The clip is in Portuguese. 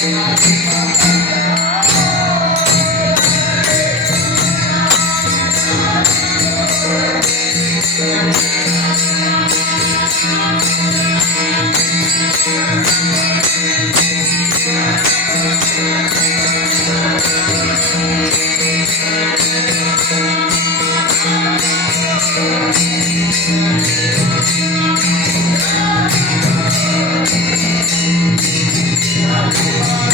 Música Música